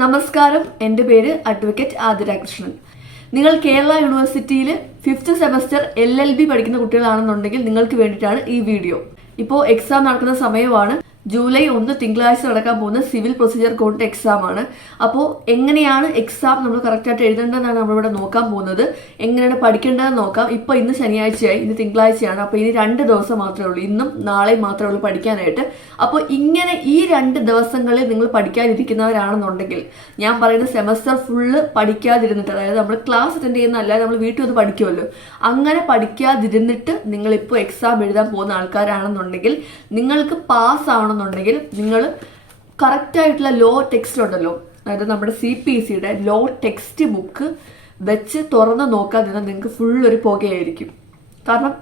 നമസ്കാരം, എൻ്റെ പേര് അഡ്വക്കേറ്റ് ആതിര കൃഷ്ണൻ. നിങ്ങൾ കേരള യൂണിവേഴ്സിറ്റിയിൽ 5th സെമസ്റ്റർ LLB പഠിക്കുന്ന കുട്ടികളാണെന്നുണ്ടെങ്കിൽ നിങ്ങൾക്ക് വേണ്ടിയിട്ടാണ് ഈ വീഡിയോ. ഇപ്പോൾ എക്സാം നടക്കുന്ന സമയമാണ്. ജൂലൈ 1 തിങ്കളാഴ്ച നടക്കാൻ പോകുന്ന സിവിൽ പ്രൊസീജിയർ കോഡിന്റെ എക്സാം ആണ്. അപ്പോൾ എങ്ങനെയാണ് എക്സാം നമ്മൾ കറക്റ്റായിട്ട് എഴുതേണ്ടതെന്നാണ് നമ്മളിവിടെ നോക്കാൻ പോകുന്നത്. എങ്ങനെയാണ് പഠിക്കേണ്ടതെന്ന് നോക്കാം. ഇപ്പോൾ ഇന്ന് ശനിയാഴ്ചയായി, ഇന്ന് തിങ്കളാഴ്ചയാണ്. അപ്പോൾ ഇനി 2 ദിവസം മാത്രമേ ഉള്ളൂ, ഇന്നും നാളെയും മാത്രമേ ഉള്ളൂ പഠിക്കാനായിട്ട്. അപ്പോൾ ഇങ്ങനെ ഈ 2 ദിവസങ്ങളിൽ നിങ്ങൾ പഠിക്കാതിരിക്കുന്നവരാണെന്നുണ്ടെങ്കിൽ, ഞാൻ പറയുന്ന സെമസ്റ്റർ ഫുള്ള് പഠിക്കാതിരുന്നിട്ട്, അതായത് നമ്മൾ ക്ലാസ് അറ്റൻഡ് ചെയ്യുന്നതല്ല, നമ്മൾ വീട്ടിൽ വന്ന് പഠിക്കുമല്ലോ, അങ്ങനെ പഠിക്കാതിരുന്നിട്ട് നിങ്ങളിപ്പോൾ എക്സാം എഴുതാൻ പോകുന്ന ആൾക്കാരാണെന്നുണ്ടെങ്കിൽ നിങ്ങൾക്ക് പാസ് ആവണമെന്നുണ്ടെങ്കിൽ നിങ്ങൾ കറക്റ്റായിട്ടുള്ള ലോ ടെക്സ്റ്റ് ഉണ്ടല്ലോ, അതായത് നമ്മുടെ CPC-യുടെ ലോ ടെക്സ്റ്റ് ബുക്ക് വെച്ച് തുറന്ന് നോക്കാൻ നിന്നാൽ നിങ്ങൾക്ക് ഫുള്ളൊരു പുകയായിരിക്കും. കാരണം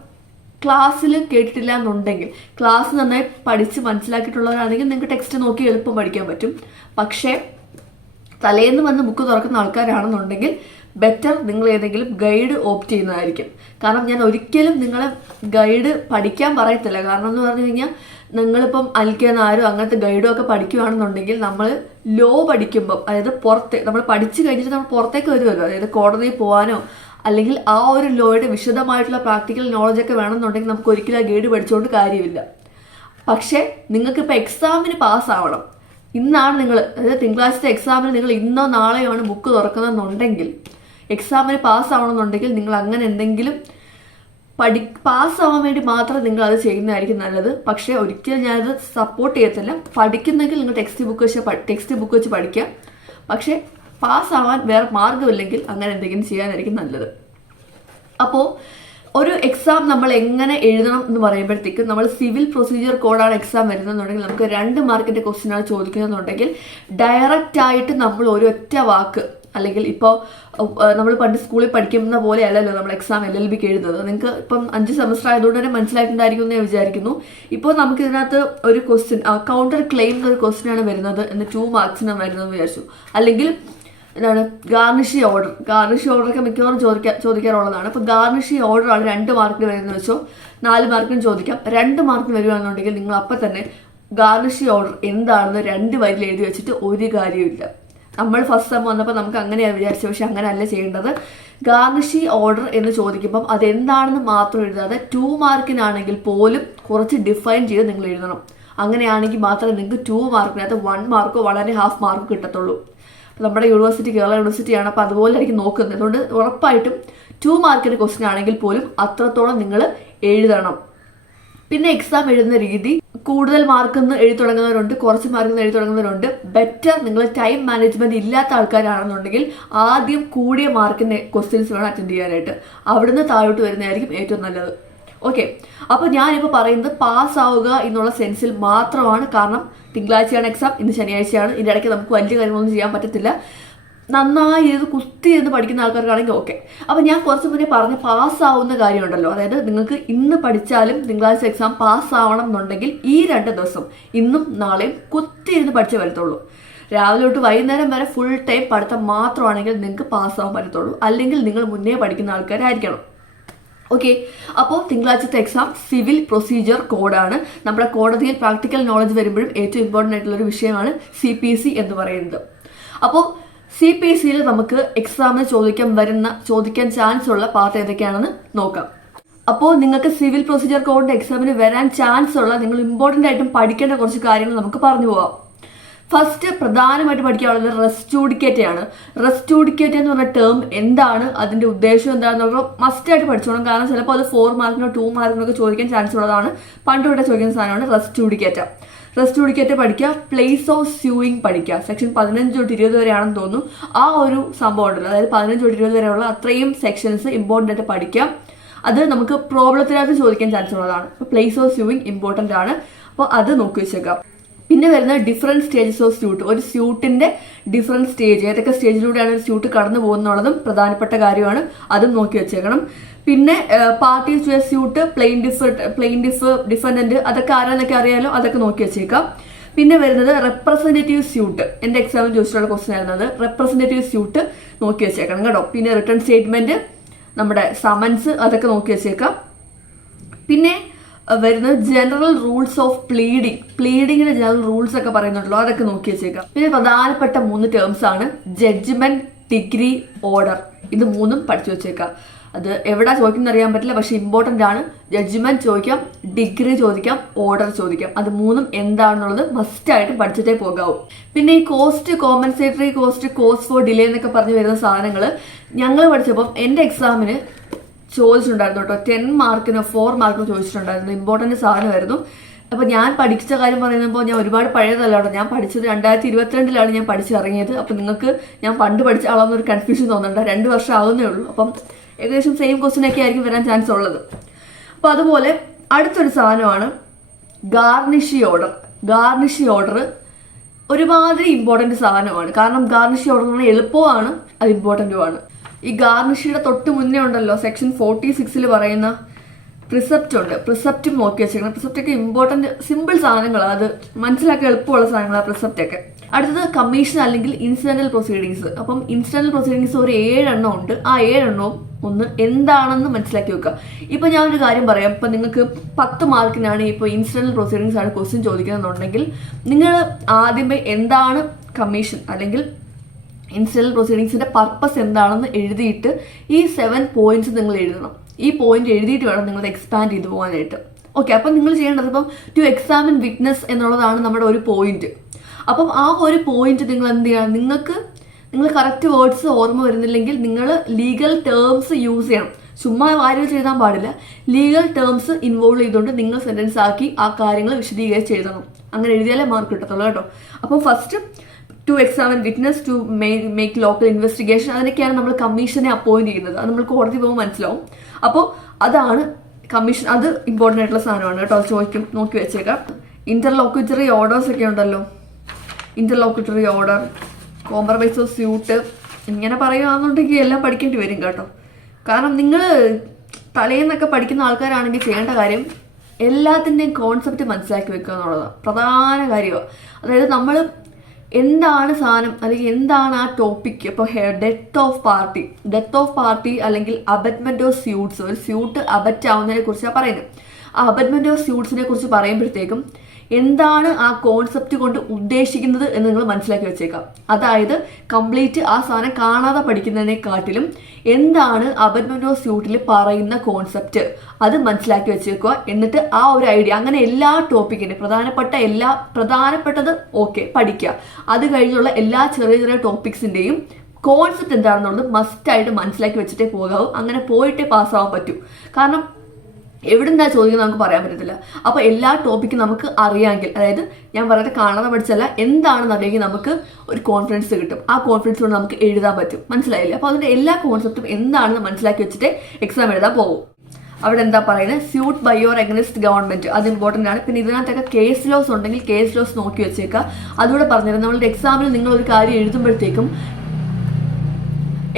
ക്ലാസ്സിൽ കേട്ടിട്ടില്ല എന്നുണ്ടെങ്കിൽ, ക്ലാസ് നന്നായി പഠിച്ച് മനസ്സിലാക്കിയിട്ടുള്ളവരാണെങ്കിൽ നിങ്ങൾക്ക് ടെക്സ്റ്റ് നോക്കി എളുപ്പം പഠിക്കാൻ പറ്റും. പക്ഷേ തലേന്ന് വന്ന് ബുക്ക് തുറക്കുന്ന ആൾക്കാരാണെന്നുണ്ടെങ്കിൽ ബെറ്റർ നിങ്ങൾ ഏതെങ്കിലും ഗൈഡ് ഓപ്റ്റ് ചെയ്യുന്നതായിരിക്കും. കാരണം ഞാൻ ഒരിക്കലും നിങ്ങളെ ഗൈഡ് പഠിക്കാൻ പറയത്തില്ല. കാരണം എന്ന് പറഞ്ഞു കഴിഞ്ഞാൽ നിങ്ങളിപ്പം അൽക്കാനാരോ അങ്ങനത്തെ ഗൈഡോ ഒക്കെ പഠിക്കുകയാണെന്നുണ്ടെങ്കിൽ നമ്മൾ ലോ പഠിക്കുമ്പം, അതായത് നമ്മൾ പഠിച്ചു കഴിഞ്ഞിട്ട് നമ്മൾ പുറത്തേക്ക് വരുമല്ലോ, അതായത് കോടതിയിൽ പോകാനോ അല്ലെങ്കിൽ ആ ഒരു ലോയുടെ വിശദമായിട്ടുള്ള പ്രാക്ടിക്കൽ നോളജൊക്കെ വേണമെന്നുണ്ടെങ്കിൽ നമുക്ക് ഒരിക്കലും ആ ഗൈഡ് പഠിച്ചുകൊണ്ട് കാര്യമില്ല. പക്ഷേ നിങ്ങൾക്കിപ്പോൾ എക്സാമിന് പാസ്സാവണം, ഇന്നാണ് നിങ്ങൾ, അതായത് തിങ്കളാഴ്ചത്തെ എക്സാമിന് നിങ്ങൾ ഇന്നോ നാളെയോ ആണ് ബുക്ക് തുറക്കുന്നതെന്നുണ്ടെങ്കിൽ, എക്സാമിന് പാസ്സാവണമെന്നുണ്ടെങ്കിൽ നിങ്ങൾ അങ്ങനെ എന്തെങ്കിലും പാസ്സാവാൻ വേണ്ടി മാത്രം നിങ്ങൾ അത് ചെയ്യുന്നതായിരിക്കും നല്ലത്. പക്ഷേ ഒരിക്കലും ഞാനത് സപ്പോർട്ട് ചെയ്യത്തില്ല. പഠിക്കുന്നെങ്കിൽ നിങ്ങൾ ടെക്സ്റ്റ് ബുക്ക് വെച്ച് പഠിക്കാം. പക്ഷേ പാസ്സാവാൻ വേറെ മാർഗമില്ലെങ്കിൽ അങ്ങനെ എന്തെങ്കിലും ചെയ്യാനായിരിക്കും നല്ലത്. അപ്പോൾ ഒരു എക്സാം നമ്മൾ എങ്ങനെ എഴുതണം എന്ന് പറയുമ്പോഴത്തേക്കും, നമ്മൾ സിവിൽ പ്രൊസീജിയർ കോഡാണ് എക്സാം വരുന്നതെന്നുണ്ടെങ്കിൽ നമുക്ക് 2 മാർക്കിന്റെ ക്വസ്റ്റ്യനാണ് ചോദിക്കുന്നതെന്നുണ്ടെങ്കിൽ ഡയറക്റ്റ് ആയിട്ട് നമ്മൾ ഒരൊറ്റ വാക്ക്, അല്ലെങ്കിൽ ഇപ്പോൾ നമ്മൾ പണ്ട് സ്കൂളിൽ പഠിക്കുന്ന പോലെ അല്ലല്ലോ നമ്മൾ എക്സാം LLBക്ക് എഴുതുന്നത്. നിങ്ങൾക്ക് ഇപ്പം 5 സെമസ്റ്റർ ആയതുകൊണ്ട് തന്നെ മനസ്സിലായിട്ടുണ്ടായിരിക്കും എന്ന് ഞാൻ വിചാരിക്കുന്നു. ഇപ്പോൾ നമുക്ക് ഇതിനകത്ത് ഒരു ക്വസ്റ്റ്യൻ, കൗണ്ടർ ക്ലെയിം എന്നൊരു ക്വസ്റ്റ്യൻ ആണ് വരുന്നത് എന്ന് 2 മാർക്സിനാണ് വരുന്നത് വിചാരിച്ചു. അല്ലെങ്കിൽ എന്താണ് ഗാർണിഷി ഓർഡറൊക്കെ മിക്കവാറും ചോദിക്കാറുള്ളതാണ്. അപ്പോൾ ഗാർണിഷി ഓർഡർ ആണ് 2 മാർക്കിന് വരുന്നത് വെച്ചോ, 4 മാർക്കിന് ചോദിക്കാം. 2 മാർക്കിന് വരികയാണെന്നുണ്ടെങ്കിൽ നിങ്ങൾ അപ്പം തന്നെ ഗാർണിഷി ഓർഡർ എന്താണെന്ന് 2 വരിയിൽ എഴുതി വെച്ചിട്ട് ഒരു കാര്യമില്ല. നമ്മൾ ഫസ്റ്റ് സെം വന്നപ്പോൾ നമുക്ക് അങ്ങനെയാണ് വിചാരിച്ചത്, പക്ഷെ അങ്ങനെ അല്ല ചെയ്യേണ്ടത്. ഗാർണിഷി ഓർഡർ എന്ന് ചോദിക്കുമ്പം അതെന്താണെന്ന് മാത്രം എഴുതാതെ 2 മാർക്കിനാണെങ്കിൽ പോലും കുറച്ച് ഡിഫൈൻ ചെയ്ത് നിങ്ങൾ എഴുതണം. അങ്ങനെയാണെങ്കിൽ മാത്രമേ നിങ്ങൾക്ക് 2 മാർക്കിനകത്ത് 1 മാർക്കോ വളരെ ഹാഫ് മാർക്കോ കിട്ടത്തുള്ളൂ. നമ്മുടെ യൂണിവേഴ്സിറ്റി കേരള യൂണിവേഴ്സിറ്റിയാണ്, അപ്പോൾ അതുപോലെ ആയിരിക്കും നോക്കുന്നത്. അതുകൊണ്ട് ഉറപ്പായിട്ടും 2 മാർക്കിൻ്റെ ക്വസ്റ്റ്യൻ ആണെങ്കിൽ പോലും അത്രത്തോളം നിങ്ങൾ എഴുതണം. പിന്നെ എക്സാം എഴുതുന്ന രീതി, കൂടുതൽ മാർക്കിന്ന് എഴുതി തുടങ്ങുന്നവരുണ്ട്, കുറച്ച് മാർക്കിന്ന് എഴുതി തുടങ്ങുന്നവരുണ്ട്. ബെറ്റർ നിങ്ങൾ ടൈം മാനേജ്മെന്റ് ഇല്ലാത്ത ആൾക്കാരാണെന്നുണ്ടെങ്കിൽ ആദ്യം കൂടിയ മാർക്കിന്റെ ക്വസ്റ്റ്യൻസ് വേണം അറ്റൻഡ് ചെയ്യാനായിട്ട്. അവിടുന്ന് താഴോട്ട് വരുന്നതായിരിക്കും ഏറ്റവും നല്ലത്. ഓക്കെ, അപ്പോൾ ഞാനിപ്പോൾ പറയുന്നത് പാസ് ആവുക എന്നുള്ള സെൻസിൽ മാത്രമാണ്. കാരണം തിങ്കളാഴ്ചയാണ് എക്സാം, ഇന്ന് ശനിയാഴ്ചയാണ്. ഇതിൻ്റെ ഇടയ്ക്ക് നമുക്ക് വലിയ കാര്യങ്ങളൊന്നും ചെയ്യാൻ പറ്റത്തില്ല. നന്നായി കുത്തി ഇരുന്ന് പഠിക്കുന്ന ആൾക്കാർക്കാണെങ്കിൽ ഓക്കെ. അപ്പോൾ ഞാൻ കുറച്ച് മുന്നേ പറഞ്ഞ പാസ്സാവുന്ന കാര്യമുണ്ടല്ലോ, അതായത് നിങ്ങൾക്ക് ഇന്ന് പഠിച്ചാലും തിങ്കളാഴ്ച എക്സാം പാസ്സാവണം എന്നുണ്ടെങ്കിൽ ഈ 2 ദിവസം, ഇന്നും നാളെയും കുത്തി ഇരുന്ന് പഠിച്ചേ വരത്തുള്ളൂ. രാവിലെ തൊട്ട് വൈകുന്നേരം വരെ ഫുൾ ടൈം പഠിത്തം മാത്രമാണെങ്കിൽ നിങ്ങൾക്ക് പാസ്സാവാൻ പറ്റത്തുള്ളൂ. അല്ലെങ്കിൽ നിങ്ങൾ മുന്നേ പഠിക്കുന്ന ആൾക്കാരായിരിക്കണം. ഓക്കെ, അപ്പോൾ തിങ്കളാഴ്ചത്തെ എക്സാം സിവിൽ പ്രൊസീജിയർ കോഡാണ്. നമ്മുടെ കോടതിയിൽ പ്രാക്ടിക്കൽ നോളജ് വരുമ്പോഴും ഏറ്റവും ഇമ്പോർട്ടൻ്റ് ആയിട്ടുള്ളൊരു വിഷയമാണ് CPC എന്ന് പറയുന്നത്. അപ്പോൾ CPC-യിൽ നമുക്ക് എക്സാമിന് ചോദിക്കാൻ ചാൻസ് ഉള്ള പാർട്ട് ഏതൊക്കെയാണെന്ന് നോക്കാം. അപ്പോൾ നിങ്ങൾക്ക് സിവിൽ പ്രൊസീജിയർ കോഡിന്റെ എക്സാമിന് വരാൻ ചാൻസ് ഉള്ള, നിങ്ങൾ ഇമ്പോർട്ടൻ്റ് ആയിട്ടും പഠിക്കേണ്ട കുറച്ച് കാര്യങ്ങൾ നമുക്ക് പറഞ്ഞു പോവാം. ഫസ്റ്റ് പ്രധാനമായിട്ട് പഠിക്കാനുള്ളത് റെസ്റ്റ്യൂഡിക്കേറ്റ് ആണ്. റെസ്റ്റ്യൂഡിക്കേറ്റ് എന്ന് പറഞ്ഞ ടേം എന്താണ്, അതിന്റെ ഉദ്ദേശം എന്താണെന്നൊക്കെ മസ്റ്റായിട്ട് പഠിച്ചോണം. കാരണം ചിലപ്പോൾ അത് 4 മാർക്കിനോ 2 മാർക്കിനോ ഒക്കെ ചോദിക്കാൻ ചാൻസ് ഉള്ളതാണ്. പണ്ടുകൂടെ ചോദിക്കുന്ന സാധനമാണ് റെസ്റ്റ്യൂഡിക്കേറ്റ്. റെസ്റ്റ്യൂഡിക്കേറ്റ് പഠിക്കുക. പ്ലേസ് ഓഫ് സ്യൂയിങ് പഠിക്കുക. സെക്ഷൻ 15 തൊട്ട് 20 വരെയാണെന്ന് തോന്നുന്നു. ആ ഒരു സംഭവം ഉണ്ടല്ലോ, അതായത് 15 തൊട്ട് 20 വരെയുള്ള അത്രയും സെക്ഷൻസ് ഇമ്പോർട്ടൻ്റ് ആയിട്ട് പഠിക്കാം. അത് നമുക്ക് പ്രോബ്ലത്തിനകത്ത് ചോദിക്കാൻ ചാൻസ് ഉള്ളതാണ്. അപ്പോൾ പ്ലേസ് ഓഫ് സ്യൂയിങ് ഇമ്പോർട്ടൻ്റ് ആണ്. അപ്പോൾ അത് നോക്കി വെച്ചേക്കാം. പിന്നെ വരുന്ന ഡിഫറെന്റ് സ്റ്റേജസ് ഓഫ് സ്യൂട്ട്. ഒരു സ്യൂട്ടിന്റെ ഡിഫറെന്റ് സ്റ്റേജ്, ഏതൊക്കെ സ്റ്റേജിലൂടെയാണ് ഒരു സ്യൂട്ട് കടന്നു പോകുന്നുള്ളതും പ്രധാനപ്പെട്ട കാര്യമാണ്. അതും നോക്കി വെച്ചേക്കണം. പിന്നെ parties to a suit, plaintiff, defendant, അതൊക്കെ ആരാന്നൊക്കെ അറിയാലോ, അതൊക്കെ നോക്കി വെച്ചേക്കാം. പിന്നെ വരുന്നത് റെപ്രസെന്റേറ്റീവ് സ്യൂട്ട്. എൻ്റെ എക്സാമിന് ചോദിച്ചിട്ടുള്ള ക്വസ്റ്റ്യൻ ആയിരുന്നത് റെപ്രസെന്റേറ്റീവ് സ്യൂട്ട് നോക്കി വെച്ചേക്കണം കേട്ടോ. പിന്നെ റിട്ടേൺ സ്റ്റേറ്റ്മെന്റ്, നമ്മുടെ സമൻസ്, അതൊക്കെ നോക്കി വെച്ചേക്കാം. പിന്നെ വരുന്നത് ജനറൽ റൂൾസ് ഓഫ് പ്ലീഡിങ്ങിന്റെ ജനറൽ റൂൾസ് ഒക്കെ പറയുന്നുണ്ടല്ലോ, അതൊക്കെ നോക്കി വെച്ചേക്കാം. പിന്നെ പ്രധാനപ്പെട്ട 3 ടേംസ് ആണ് ജഡ്ജ്മെന്റ്, ഡിഗ്രി, ഓർഡർ. ഇത് 3ഉം പഠിച്ചു വെച്ചേക്കാം. അത് എവിടെ ചോദിക്കുന്ന അറിയാൻ പറ്റില്ല, പക്ഷെ ഇമ്പോർട്ടന്റ് ആണ്. ജഡ്ജ്മെന്റ് ചോദിക്കാം, ഡിഗ്രി ചോദിക്കാം, ഓർഡർ ചോദിക്കാം. അത് 3ഉം എന്താണെന്നുള്ളത് മസ്റ്റ് ആയിട്ട് പഠിച്ചിട്ടേ പോകാവൂ. പിന്നെ ഈ cost, compensatory cost, cost for delay എന്നൊക്കെ പറഞ്ഞു വരുന്ന സാധനങ്ങൾ ഞങ്ങൾ പഠിച്ചപ്പോൾ എൻ്റെ എക്സാമിന് ചോദിച്ചിട്ടുണ്ടായിരുന്നു കേട്ടോ. 10 മാർക്കിനോ 4 മാർക്കിനോ ചോദിച്ചിട്ടുണ്ടായിരുന്നു. ഇമ്പോർട്ടന്റ് സാധനമായിരുന്നു. അപ്പൊ ഞാൻ പഠിച്ച കാര്യം പറയുമ്പോൾ ഞാൻ ഒരുപാട് പഴയതല്ല കേട്ടോ. ഞാൻ പഠിച്ചത് 2022 ഞാൻ പഠിച്ചിറങ്ങിയത്. അപ്പൊ നിങ്ങൾക്ക് ഞാൻ പണ്ട് പഠിച്ച ആളാന്നൊരു കൺഫ്യൂഷൻ തോന്നുന്നുണ്ട്. 2 വർഷം ആവുന്നേ ഉള്ളൂ. അപ്പം ഏകദേശം സെയിം ക്വസ്റ്റ്യൻ ഒക്കെ ആയിരിക്കും വരാൻ ചാൻസ് ഉള്ളത്. അപ്പൊ അതുപോലെ അടുത്തൊരു സാധനമാണ് ഗാർണിഷി ഓർഡർ. ഒരുമാതിരി ഇമ്പോർട്ടന്റ് സാധനമാണ്. കാരണം ഗാർണിഷി ഓർഡർ എന്ന് പറഞ്ഞാൽ എളുപ്പമാണ്, അത് ഇമ്പോർട്ടന്റുമാണ്. ഈ ഗാർണിഷിയുടെ തൊട്ട് മുന്നേ ഉണ്ടല്ലോ സെക്ഷൻ 46 പറയുന്ന പ്രിസെപ്റ്റ് ഉണ്ട്. പ്രിസെപ്റ്റും നോക്കി വെച്ചേക്കണം. പ്രിസെപ്റ്റ് ഒക്കെ ഇമ്പോർട്ടന്റ് സിമ്പിൾ സാധനങ്ങളാണ്, അത് മനസ്സിലാക്കി എളുപ്പമുള്ള സാധനങ്ങളാണ് പ്രിസെപ്റ്റ് ഒക്കെ. അടുത്തത് കമ്മീഷൻ അല്ലെങ്കിൽ ഇൻസിഡന്റൽ പ്രൊസീഡിങ്സ്. അപ്പം ഇൻസിഡന്റൽ പ്രൊസീഡിങ്സ് ഒരു 7 എണ്ണം ഉണ്ട്. ആ 7 എണ്ണവും ഒന്ന് എന്താണെന്ന് മനസ്സിലാക്കി വെക്കുക. ഇപ്പൊ ഞാനൊരു കാര്യം പറയാം. ഇപ്പൊ നിങ്ങൾക്ക് 10 മാർക്കിനാണ് ഇപ്പൊ ഇൻസിഡന്റൽ പ്രൊസീഡിങ്സ് ആണ് ക്വസ്റ്റ്യൻ ചോദിക്കുന്നതെന്നുണ്ടെങ്കിൽ നിങ്ങൾ ആദ്യമേ എന്താണ് കമ്മീഷൻ അല്ലെങ്കിൽ ഇൻസിഡന്റൽ പ്രൊസീഡിങ്സിന്റെ പർപ്പസ് എന്താണെന്ന് എഴുതിയിട്ട് ഈ 7 പോയിന്റ്സ് നിങ്ങൾ എഴുതണം. ഈ പോയിന്റ് എഴുതിയിട്ട് വേണം നിങ്ങൾ എക്സ്പാൻഡ് ചെയ്തു പോകാനായിട്ട്. ഓക്കെ, അപ്പം നിങ്ങൾ ചെയ്യേണ്ടത് ഇപ്പം ടു എക്സാമിൻ വിറ്റ്നസ് എന്നുള്ളതാണ് നമ്മുടെ ഒരു പോയിന്റ്. അപ്പം ആ ഒരു പോയിന്റ് നിങ്ങൾ എന്ത് ചെയ്യണം, നിങ്ങൾ കറക്റ്റ് വേർഡ്സ് ഓർമ്മ വരുന്നില്ലെങ്കിൽ നിങ്ങൾ ലീഗൽ ടേംസ് യൂസ് ചെയ്യണം. ചുമ്മാ വാരി എഴുതാൻ പാടില്ല. ലീഗൽ ടേംസ് ഇൻവോൾവ് ചെയ്തുകൊണ്ട് നിങ്ങൾ സെന്റൻസ് ആക്കി ആ കാര്യങ്ങൾ വിശദീകരിച്ച് എഴുതണം. അങ്ങനെ എഴുതിയാലേ മാർക്ക് കിട്ടത്തുള്ളൂ കേട്ടോ. അപ്പം first to examine witness, to make local investigation, അതിനൊക്കെയാണ് നമ്മൾ കമ്മീഷനെ അപ്പോയിന്റ് ചെയ്യുന്നത്. അത് നമ്മൾ കോടതി പോകുമ്പോൾ മനസ്സിലാവും. അപ്പോൾ അതാണ് കമ്മീഷൻ. അത് ഇമ്പോർട്ടൻ്റ് ആയിട്ടുള്ള സാധനമാണ് കേട്ടോ. അത് ചോദിക്കും, നോക്കി വെച്ചേക്കാം. ഇന്റർലോക്യൂട്ടറി ഓർഡേഴ്സ് ഒക്കെ ഉണ്ടല്ലോ. ഇന്റർലോക്യൂട്ടറി ഓർഡർ, കോംപ്രമൈസ് ഓഫ് സ്യൂട്ട്, ഇങ്ങനെ പറയുകയാണെന്നുണ്ടെങ്കിൽ എല്ലാം പഠിക്കേണ്ടി വരും കേട്ടോ. കാരണം നിങ്ങൾ തലേന്നൊക്കെ പഠിക്കുന്ന ആൾക്കാരാണെങ്കിൽ ചെയ്യേണ്ട കാര്യം എല്ലാത്തിൻ്റെയും കോൺസെപ്റ്റ് മനസ്സിലാക്കി വെക്കുക എന്നുള്ളതാണ് പ്രധാന കാര്യമാണ്. അതായത് നമ്മൾ എന്താണ് സാധനം അല്ലെങ്കിൽ എന്താണ് ആ ടോപ്പിക്. ഇപ്പോൾ ഡെത്ത് ഓഫ് പാർട്ടി അല്ലെങ്കിൽ അബറ്റ്മെന്റ് ഓഫ് സ്യൂട്ട്സ്, ഒരു സ്യൂട്ട് അബറ്റ് ആവുന്നതിനെ കുറിച്ചാണ് പറയുന്നത്. ആ അബറ്റ്മെന്റ് ഓഫ് സ്യൂട്ട്സിനെ കുറിച്ച് പറയുമ്പോഴത്തേക്കും എന്താണ് ആ കോൺസെപ്റ്റ് കൊണ്ട് ഉദ്ദേശിക്കുന്നത് എന്ന് നിങ്ങൾ മനസ്സിലാക്കി വെച്ചേക്കാം. അതായത് കംപ്ലീറ്റ് ആ സാധനം കാണാതെ പഠിക്കുന്നതിനെക്കാട്ടിലും എന്താണ് അബറ്റ്മെന്റ് ഓഫ് സ്യൂട്ടിൽ പറയുന്ന കോൺസെപ്റ്റ് അത് മനസ്സിലാക്കി വെച്ചേക്കുക. എന്നിട്ട് ആ ഒരു ഐഡിയ അങ്ങനെ എല്ലാ ടോപ്പിക്കിന്റെ പ്രധാനപ്പെട്ടത് ഓക്കെ പഠിക്കുക. അത് കഴിഞ്ഞുള്ള എല്ലാ ചെറിയ ചെറിയ ടോപ്പിക്സിന്റെയും കോൺസെപ്റ്റ് എന്താണെന്നുള്ളത് മസ്റ്റായിട്ട് മനസ്സിലാക്കി വെച്ചിട്ടേ പോകാവൂ. അങ്ങനെ പോയിട്ടേ പാസ്സാവാൻ പറ്റൂ. കാരണം എവിടുന്നാ ചോദിക്കുന്നത് നമുക്ക് പറയാൻ പറ്റത്തില്ല. അപ്പോൾ എല്ലാ ടോപ്പിക്കും നമുക്ക് അറിയാമെങ്കിൽ, അതായത് ഞാൻ പറയുന്നത് കാണാതെ പഠിച്ചല്ല, എന്താണെന്ന് അറിയെങ്കിൽ നമുക്ക് ഒരു കോൺഫിഡൻസ് കിട്ടും. ആ കോൺഫിഡൻസ് കൊണ്ട് നമുക്ക് എഴുതാൻ പറ്റും. മനസ്സിലായില്ലേ? അപ്പോൾ അതിന്റെ എല്ലാ കോൺസെപ്റ്റും എന്താണെന്ന് മനസ്സിലാക്കി വെച്ചിട്ട് എക്സാം എഴുതാൻ പോകും. അവിടെ എന്താ പറയുന്നത്, suit by or against government, അത് ഇമ്പോർട്ടന്റ് ആണ്. പിന്നെ ഇതിനകത്തൊക്കെ കേസ് ലോസ് ഉണ്ടെങ്കിൽ കേസ് ലോസ് നോക്കി വെച്ചേക്കുക. അതുകൂടെ പറഞ്ഞുതരാം. നമ്മളുടെ എക്സാമിന് നിങ്ങൾ ഒരു കാര്യം എഴുതുമ്പോഴത്തേക്കും,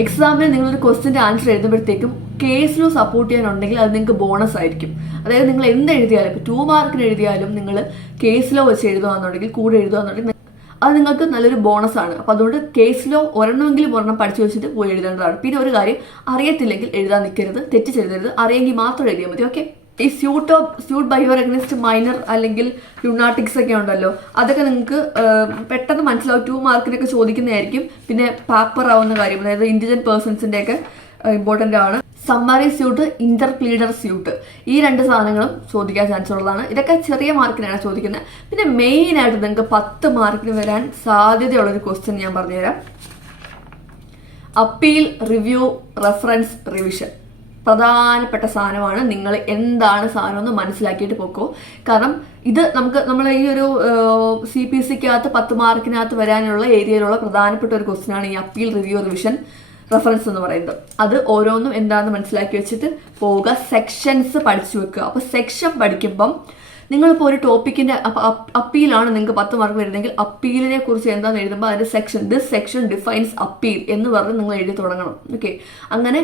എക്സാമിന് നിങ്ങളൊരു ക്വസ്റ്റ്യൻ്റെ ആൻസർ എഴുതുമ്പോഴത്തേക്കും കേസ് ലോ സപ്പോർട്ട് ചെയ്യാനുണ്ടെങ്കിൽ അത് നിങ്ങൾക്ക് ബോണസ് ആയിരിക്കും. അതായത് നിങ്ങൾ എന്ത് എഴുതിയാലും, ഇപ്പോൾ 2 മാർക്കിന് എഴുതിയാലും നിങ്ങൾ കേസ് ലോ വെച്ച് എഴുതുകയാണെന്നുണ്ടെങ്കിൽ കൂടെ എഴുതുകയാണെന്നുണ്ടെങ്കിൽ അത് നിങ്ങൾക്ക് നല്ലൊരു ബോണസ് ആണ്. അപ്പോൾ അതുകൊണ്ട് കേസ് ലോ ഒരെണ്ണം പഠിച്ചു വെച്ചിട്ട് പോയി എഴുതേണ്ടതാണ്. പിന്നെ ഒരു കാര്യം, അറിയത്തില്ലെങ്കിൽ എഴുതാൻ നിൽക്കരുത്, തെറ്റിച്ചെഴുതരുത്. അറിയെങ്കിൽ മാത്രം എഴുതിയാൽ മതി. ഓക്കെ. ഈ suit by or against minor അല്ലെങ്കിൽ ലുണാറ്റിക്സ് ഒക്കെ ഉണ്ടല്ലോ, അതൊക്കെ നിങ്ങൾക്ക് പെട്ടെന്ന് മനസ്സിലാവും. 2 മാർക്കിനൊക്കെ ചോദിക്കുന്നതായിരിക്കും. പിന്നെ പേപ്പർ ആവുന്ന കാര്യം, അതായത് ഇൻഡിജന്റ് പേഴ്സൺസിന്റെ ഒക്കെ ഇമ്പോർട്ടന്റ് ആണ്. Summary suit, interpleader suit, ഈ 2 സാധനങ്ങളും ചോദിക്കാൻ ചാൻസ് ഉള്ളതാണ്. ഇതൊക്കെ ചെറിയ മാർക്കിനാണ് ചോദിക്കുന്നത്. പിന്നെ മെയിൻ ആയിട്ട് നിങ്ങൾക്ക് 10 മാർക്കിന് വരാൻ സാധ്യതയുള്ളൊരു ക്വസ്റ്റ്യൻ ഞാൻ പറഞ്ഞുതരാം. Appeal, review, reference, revision. പ്രധാനപ്പെട്ട സാധനമാണ്. നിങ്ങൾ എന്താണ് സാധനം എന്ന് മനസ്സിലാക്കിയിട്ട് പോക്കോ. കാരണം ഇത് നമ്മൾ ഈ ഒരു CPC-ക്കകത്ത് 10 മാർക്കിനകത്ത് വരാനുള്ള ഏരിയയിലുള്ള പ്രധാനപ്പെട്ട ഒരു ക്വസ്റ്റ്യൻ ആണ് ഈ അപ്പീൽ, റിവ്യൂ, റിവിഷൻ, റെഫറൻസ് എന്ന് പറയുന്നത്. അത് ഓരോന്നും എന്താണെന്ന് മനസ്സിലാക്കി വെച്ചിട്ട് പോവുക. സെക്ഷൻസ് പഠിച്ചു വെക്കുക. അപ്പോൾ സെക്ഷൻ പഠിക്കുമ്പം നിങ്ങളിപ്പോൾ ഒരു ടോപ്പിക്കിന്റെ അപ്പീലാണ് നിങ്ങൾക്ക് 10 മാർക്ക് വരുന്നെങ്കിൽ അപ്പീലിനെ കുറിച്ച് എന്താണെന്ന് എഴുതുമ്പോൾ അതിന്റെ section, this section defines appeal എന്ന് പറഞ്ഞ് നിങ്ങൾ എഴുതി തുടങ്ങണം. ഓക്കെ. അങ്ങനെ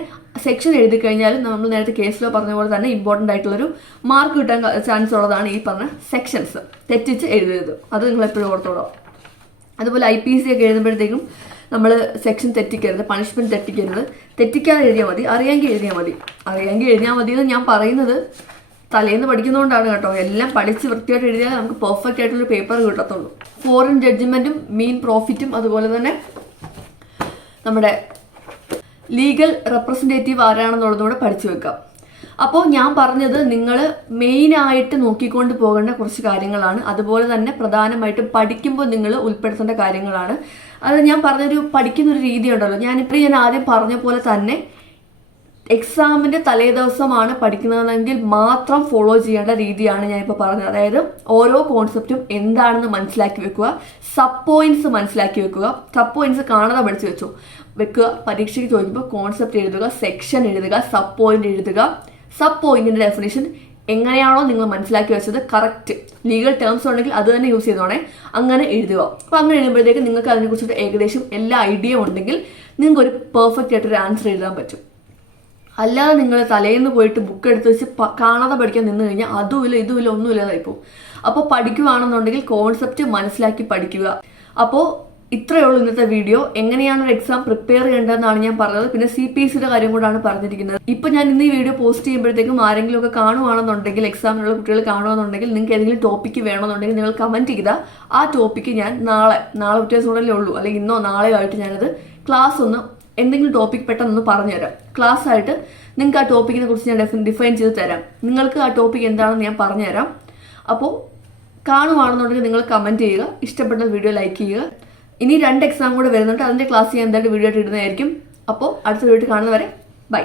സെക്ഷൻ എഴുതി കഴിഞ്ഞാൽ നമ്മൾ നേരത്തെ കേസിലോ പറഞ്ഞ പോലെ തന്നെ ഇമ്പോർട്ടൻ്റ് ആയിട്ടുള്ളൊരു മാർക്ക് കിട്ടാൻ ചാൻസ് ഉള്ളതാണ് ഈ പറഞ്ഞ സെക്ഷൻസ്. തെറ്റിച്ച് എഴുതരുത്. അത് നിങ്ങൾ എപ്പോഴും ഓർത്തോളാം. അതുപോലെ IPC ഒക്കെ എഴുതുമ്പോഴത്തേക്കും നമ്മൾ സെക്ഷൻ തെറ്റിക്കരുത്, പണിഷ്മെന്റ് തെറ്റിക്കരുത്. തെറ്റിക്കാതെ എഴുതിയാൽ മതി, അറിയാമെങ്കിൽ എഴുതിയാൽ മതി എന്ന് ഞാൻ പറയുന്നത് തലേന്ന് പഠിക്കുന്നതുകൊണ്ടാണ് കേട്ടോ. എല്ലാം പഠിച്ച് വൃത്തിയായിട്ട് എഴുതിയാൽ നമുക്ക് പെർഫെക്റ്റ് ആയിട്ടുള്ള പേപ്പർ കിട്ടത്തുള്ളൂ. ഫോറിൻ ജഡ്ജ്മെന്റും മീൻ പ്രോഫിറ്റും അതുപോലെ തന്നെ നമ്മുടെ ലീഗൽ റെപ്രസെൻറ്റേറ്റീവ് ആരാണെന്നുള്ളതും കൂടെ പഠിച്ചു വെക്കാം. അപ്പോൾ ഞാൻ പറഞ്ഞത് നിങ്ങൾ മെയിനായിട്ട് നോക്കിക്കൊണ്ട് പോകേണ്ട കുറച്ച് കാര്യങ്ങളാണ്. അതുപോലെ തന്നെ പ്രധാനമായിട്ടും പഠിക്കുമ്പോൾ നിങ്ങൾ ഉൾപ്പെടുത്തേണ്ട കാര്യങ്ങളാണ്. അത് ഞാൻ പറഞ്ഞൊരു പഠിക്കുന്നൊരു രീതി ഉണ്ടല്ലോ, ഞാൻ ആദ്യം പറഞ്ഞ പോലെ തന്നെ എക്സാമിൻ്റെ തലേദിവസമാണ് പഠിക്കുന്നതെങ്കിൽ മാത്രം ഫോളോ ചെയ്യേണ്ട രീതിയാണ് ഞാനിപ്പോൾ പറഞ്ഞത്. അതായത് ഓരോ കോൺസെപ്റ്റും എന്താണെന്ന് മനസ്സിലാക്കി വെക്കുക, സബ് പോയിന്റ്സ് മനസ്സിലാക്കി വെക്കുക. സബ് പോയിന്റ്സ് കാണാതെ പഠിച്ചു വെക്കുക. പരീക്ഷയ്ക്ക് ചോദിക്കുമ്പോൾ കോൺസെപ്റ്റ് എഴുതുക, സെക്ഷൻ എഴുതുക, സബ് പോയിന്റ് എഴുതുക. സബ് പോയിന്റിന്റെ ഡെഫിനേഷൻ എങ്ങനെയാണോ നിങ്ങൾ മനസ്സിലാക്കി വെച്ചത് കറക്റ്റ്, ലീഗൽ ടേംസ് ഉണ്ടെങ്കിൽ അത് തന്നെ യൂസ് ചെയ്തോണേ, അങ്ങനെ എഴുതുക. അപ്പോൾ അങ്ങനെ എഴുതുമ്പോഴത്തേക്ക് നിങ്ങൾക്ക് അതിനെക്കുറിച്ചിട്ട് ഏകദേശം എല്ലാ ഐഡിയ ഉണ്ടെങ്കിൽ നിങ്ങൾക്ക് ഒരു പെർഫെക്റ്റ് ആയിട്ടൊരു ആൻസർ എഴുതാൻ പറ്റും. അല്ലാതെ നിങ്ങൾ തലേന്ന് പോയിട്ട് ബുക്ക് എടുത്ത് വെച്ച് കാണാതെ പഠിക്കാൻ നിന്ന് കഴിഞ്ഞാൽ അതുമില്ല ഇതുമില്ല ഒന്നുമില്ലാതായിപ്പോൾ. അപ്പോൾ പഠിക്കുകയാണെന്നുണ്ടെങ്കിൽ കോൺസെപ്റ്റ് മനസ്സിലാക്കി പഠിക്കുക. അപ്പോൾ ഇത്രയേ ഉള്ളൂ ഇന്നത്തെ വീഡിയോ. എങ്ങനെയാണ് ഒരു എക്സാം പ്രിപ്പയർ ചെയ്യേണ്ടതെന്നാണ് ഞാൻ പറഞ്ഞത്. പിന്നെ CPSCയുടെ കാര്യം കൂടാണ് പറഞ്ഞിരിക്കുന്നത്. ഇപ്പൊ ഞാൻ ഇന്ന് ഈ വീഡിയോ പോസ്റ്റ് ചെയ്യുമ്പോഴത്തേക്കും ആരെങ്കിലും ഒക്കെ കാണുവാണെന്നുണ്ടെങ്കിൽ, എക്സാമിനുള്ള കുട്ടികൾ കാണുവാണെന്നുണ്ടെങ്കിൽ, നിങ്ങൾക്ക് ഏതെങ്കിലും ടോപ്പിക്ക് വേണമെന്നുണ്ടെങ്കിൽ നിങ്ങൾ കമന്റ് ചെയ്താൽ ആ ടോപ്പിക്ക് ഞാൻ നാളെ വ്യത്യാസം കൂടെ ഉള്ളൂ, അല്ലെങ്കിൽ ഇന്നോ നാളെയോ ആയിട്ട് ഞാനത് ക്ലാസ് ഒന്ന് എന്തെങ്കിലും ടോപ്പിക് പെട്ടെന്ന് പറഞ്ഞുതരാം. ക്ലാസ് ആയിട്ട് നിങ്ങൾക്ക് ആ ടോപ്പിക്കിനെ കുറിച്ച് ഞാൻ ഡിഫൈൻ ചെയ്ത് തരാം. നിങ്ങൾക്ക് ആ ടോപ്പിക് എന്താണെന്ന് ഞാൻ പറഞ്ഞുതരാം. അപ്പോൾ കാണുവാണെന്നുണ്ടെങ്കിൽ നിങ്ങൾ കമന്റ് ചെയ്യുക, ഇഷ്ടപ്പെട്ട വീഡിയോ ലൈക്ക് ചെയ്യുക. ഇനി 2 എക്സാം കൂടെ വരുന്നുണ്ട്, അതിന്റെ ക്ലാസ് ഞാൻ എന്തായാലും വീഡിയോ ആയിട്ട് ഇടുന്നതായിരിക്കും. അപ്പോൾ അടുത്ത വീഡിയോ കാണുന്നവരെ ബൈ.